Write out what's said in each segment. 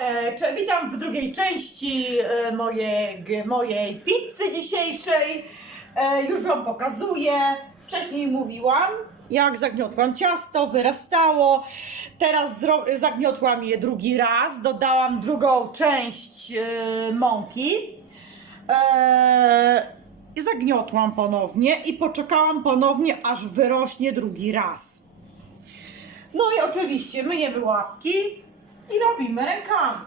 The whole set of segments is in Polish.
E, witam w drugiej części e, mojej pizzy dzisiejszej. E, już Wam pokazuję. Wcześniej mówiłam, jak zagniotłam ciasto, wyrastało. Teraz zagniotłam je drugi raz. Dodałam drugą część e, mąki. E, I zagniotłam ponownie i poczekałam ponownie, aż wyrośnie drugi raz. No i oczywiście myjemy łapki i robimy rękami.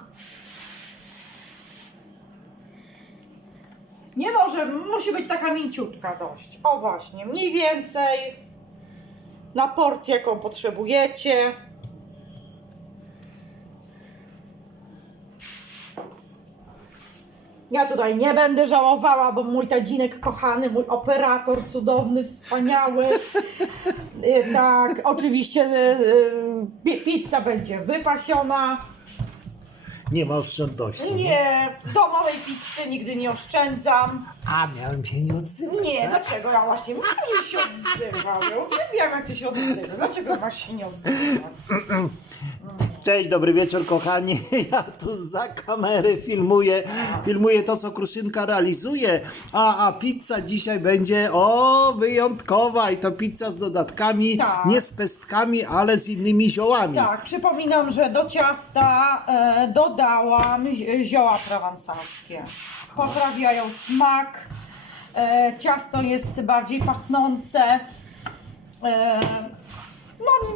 Nie może, musi być taka mięciutka dość. O właśnie, mniej więcej na porcję, jaką potrzebujecie. Ja tutaj nie będę żałowała, bo mój tadzinek kochany, mój operator cudowny, wspaniały. Y, Tak, oczywiście y, pi- pizza będzie wypasiona. Nie ma oszczędności. Nie, domowej pizzy nigdy nie oszczędzam. A, miałem się nie odzywać. Nie, tak? dlaczego ja właśnie mówię, że się odzywam. Ja uwielbiam, jak ty się odzywasz. Dlaczego się nie odzywać? Cześć, dobry wieczór kochani. Ja tu za kamery filmuję, filmuję to, co Kruszynka realizuje. A, a pizza dzisiaj będzie o wyjątkowa i to pizza z dodatkami, Tak. nie z pestkami, ale z innymi ziołami. Tak, przypominam, że do ciasta e, dodałam zi- zioła prowansalskie. Poprawiają smak. E, ciasto jest bardziej pachnące. E, no,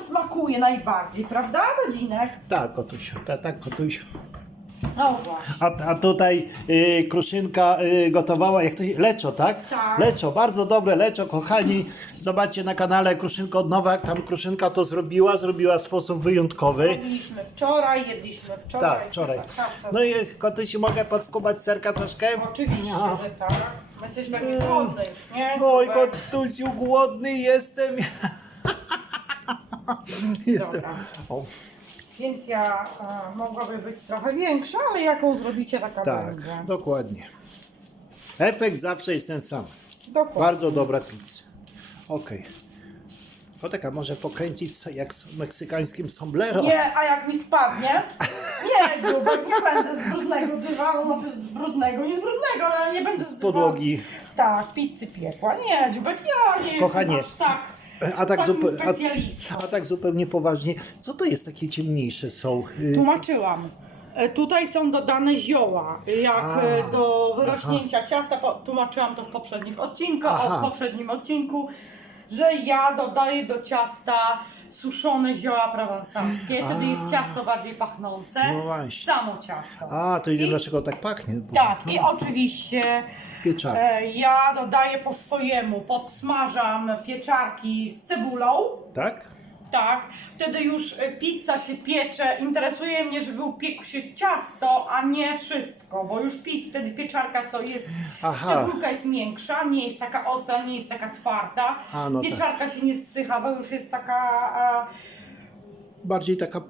nam smakuje najbardziej, prawda, Dadzinek? Tak, kotusiu, tak, tak, kotusiu. No właśnie. A, a tutaj y, Kruszynka y, gotowała, jak to się, leczo, tak? Tak. Leczo, bardzo dobre leczo, kochani. Zobaczcie na kanale Kruszynka od nowa, jak tam Kruszynka to zrobiła, zrobiła w sposób wyjątkowy. Jedliśmy wczoraj, jedliśmy wczoraj. Tak, wczoraj. Tak, tak, tak. No i kotusiu, mogę podskubać serka troszkę? Oczywiście, No. że tak. My jesteśmy takie głodne już, nie? Oj, kotusiu, głodny jestem. jestem. Dobra. O, Więc ja e, mogłaby być trochę większa, ale jaką zrobicie, taka tak, będzie. dokładnie. Efekt zawsze jest ten sam. Dokładnie. Bardzo dobra pizza. Okej. Kotek, a może pokręcić jak z meksykańskim sombrero? Nie, a jak mi spadnie? Nie, grubek, nie będę z brudnego dywanu, znaczy z brudnego, nie z brudnego, ale nie będę z, podłogi. Tak, pizzy piekła. Nie, dziubek, ja nie Kochanie, jestem aż tak, A tak, zupe- specjalistą. a, a tak zupełnie poważnie, co to jest takie ciemniejsze są? Y, Tłumaczyłam. E, Tutaj są dodane zioła. Jak A, e, do wyrośnięcia ciasta, po, tłumaczyłam to w poprzednich odcinkach, Aha. o poprzednim odcinku, że ja dodaję do ciasta suszone zioła prowansalskie. Wtedy jest ciasto bardziej pachnące. No właśnie. Samo ciasto. A, to idzie I- dlaczego tak pachnie? Bo- Tak, i oczywiście Pieczarki. e, ja dodaję po swojemu, podsmażam pieczarki z cebulą. Tak? Tak, wtedy już y, pizza się piecze. Interesuje mnie, żeby upiekło się ciasto, a nie wszystko, bo już pizza, wtedy pieczarka so jest, Aha. cebulka jest miększa, nie jest taka ostra, nie jest taka twarda. A, no tak. pieczarka się nie zsycha, bo już jest taka... Bardziej taka y,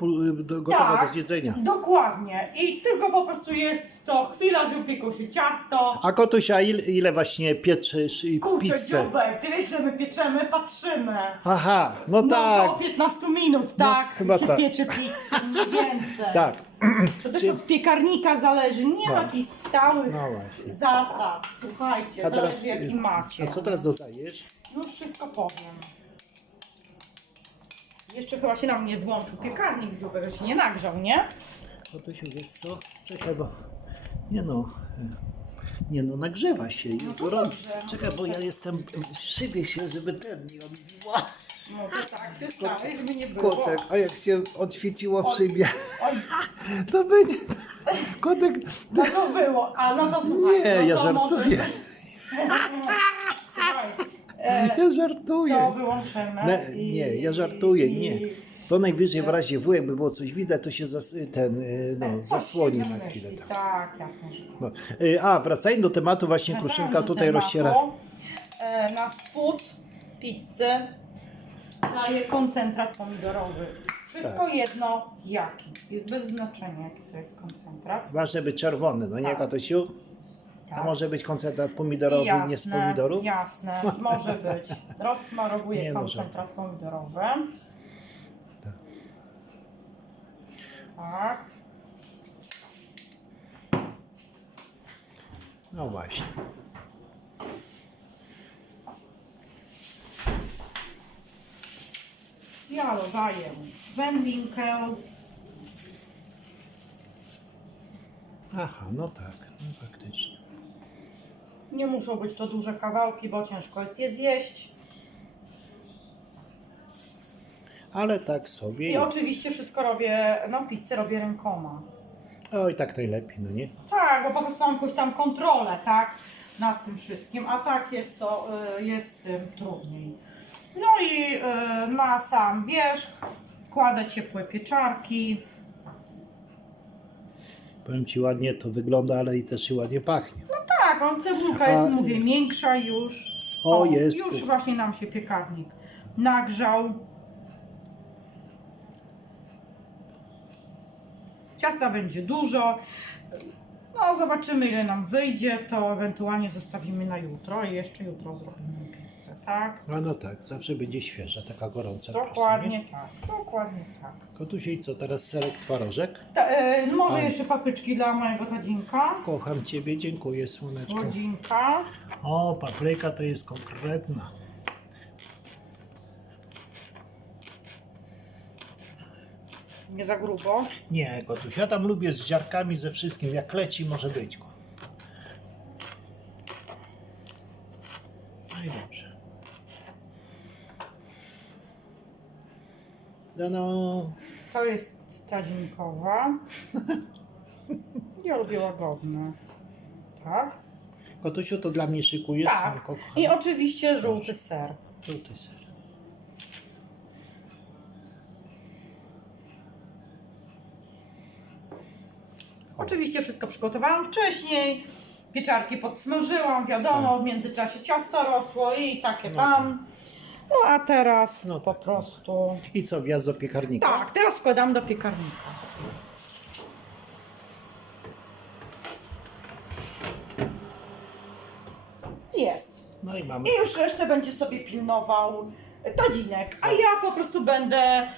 gotowa tak, do zjedzenia. Dokładnie. I tylko po prostu jest to chwila, że upiekło się ciasto. A kotusia, ile, ile właśnie pieczysz i Kurczę, pizzę? dziubek, tyle że my pieczemy, patrzymy. Aha, no No tak, do 15 minut, tak, chyba się tak. piecze pizzę, nie więcej. tak. To też od piekarnika zależy, nie ma No. jakichś stałych No zasad. Słuchajcie, A teraz, zależy jaki macie. a co teraz dodajesz? Już wszystko powiem. Jeszcze chyba się na mnie włączył piekarnik dziubek, się nie nagrzał, nie? Kotusiu, wiesz co? Czekaj, bo... Nie no... y, Nie no, nagrzewa się, jest No to gorąco. no Czekaj, to bo ja tak. jestem... Szybię się, żeby ten nie odbiła. Może tak się żeby nie było. Kotek, a jak się odświeciło w szybie, to będzie... Kotek... no to było, a no to słuchaj. Nie, no ja to żartuję. Może... E, Ja to żartuję. wyłączymy. Ne, i- nie, ja żartuję, i- nie. To najwyżej w razie W, jakby było coś widać, to się zas, ten, y, no, Coś zasłoni na chwilę. Tak. Tak, jasne, że tak. No. A, wracając do tematu, właśnie Wracamy Kruszynka tutaj tematu. rozciera. E, Na spód pizzy daję koncentrat pomidorowy. Wszystko Tak. jedno jaki. Jest bez znaczenia jaki to jest koncentrat. Ważne być czerwony, no nie, Tak. Katusiu? Tak. A może być koncentrat pomidorowy jasne, nie z pomidorów? Jasne, może być. Rozsmarowuję nie no, koncentrat może. pomidorowy. Tak. tak. No właśnie. Ja dodaję wędlinkę. Aha, no tak, no faktycznie. Nie muszą być to duże kawałki, bo ciężko jest je zjeść. Ale tak sobie. I oczywiście wszystko robię, no pizzę robię rękoma. Oj, tak najlepiej, no nie? Tak, bo po prostu mam jakąś tam kontrolę, tak, nad tym wszystkim, a tak jest to, y, jest trudniej. No i y, na sam wierzch kładę ciepłe pieczarki. Powiem Ci ładnie to wygląda, ale i też i ładnie pachnie. Tak, on cebulka jest, A- mówię, miększa już. O, jest Już właśnie nam się piekarnik nagrzał. Ciasta będzie dużo. No, zobaczymy ile nam wyjdzie, to ewentualnie zostawimy na jutro i jeszcze jutro zrobimy pizzę, tak? A no tak, zawsze będzie świeża, taka gorąca. prosto, Dokładnie nie? tak, dokładnie tak. Kotusie, i co teraz serek twarożek? Ta, e, może jeszcze papryczki dla mojego tadzinka. Kocham Ciebie, dziękuję słoneczko. Słodzinka. O, papryka to jest konkretna. Nie za grubo. Nie, Kotuś, ja tam lubię z ziarkami, ze wszystkim. Jak leci, może być. go. No i dobrze. No, no, To jest tadzinkowa. Ja lubię łagodne. Tak? Kotusiu, to dla mnie szykujesz? Tak. I oczywiście żółty ser. Żółty ser. Oczywiście wszystko przygotowałam wcześniej. Pieczarki podsmażyłam, wiadomo, w międzyczasie ciasto rosło i takie No tam. No a teraz No po tak. prostu. I co, wjazd do piekarnika? Tak, teraz wkładam do piekarnika. Jest. No i mamy. I już resztę będzie sobie pilnował Tadzinek, a ja po prostu będę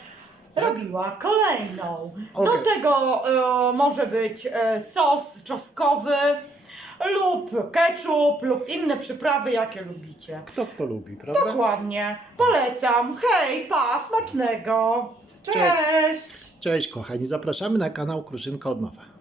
robiła kolejną. Do Okej. tego e, może być e, sos czosnkowy lub ketchup lub inne przyprawy, jakie lubicie. Kto kto lubi, prawda? Dokładnie. Polecam. Hej, pa, smacznego. Cześć. Cześć kochani, zapraszamy na kanał Kruszynka od nowa.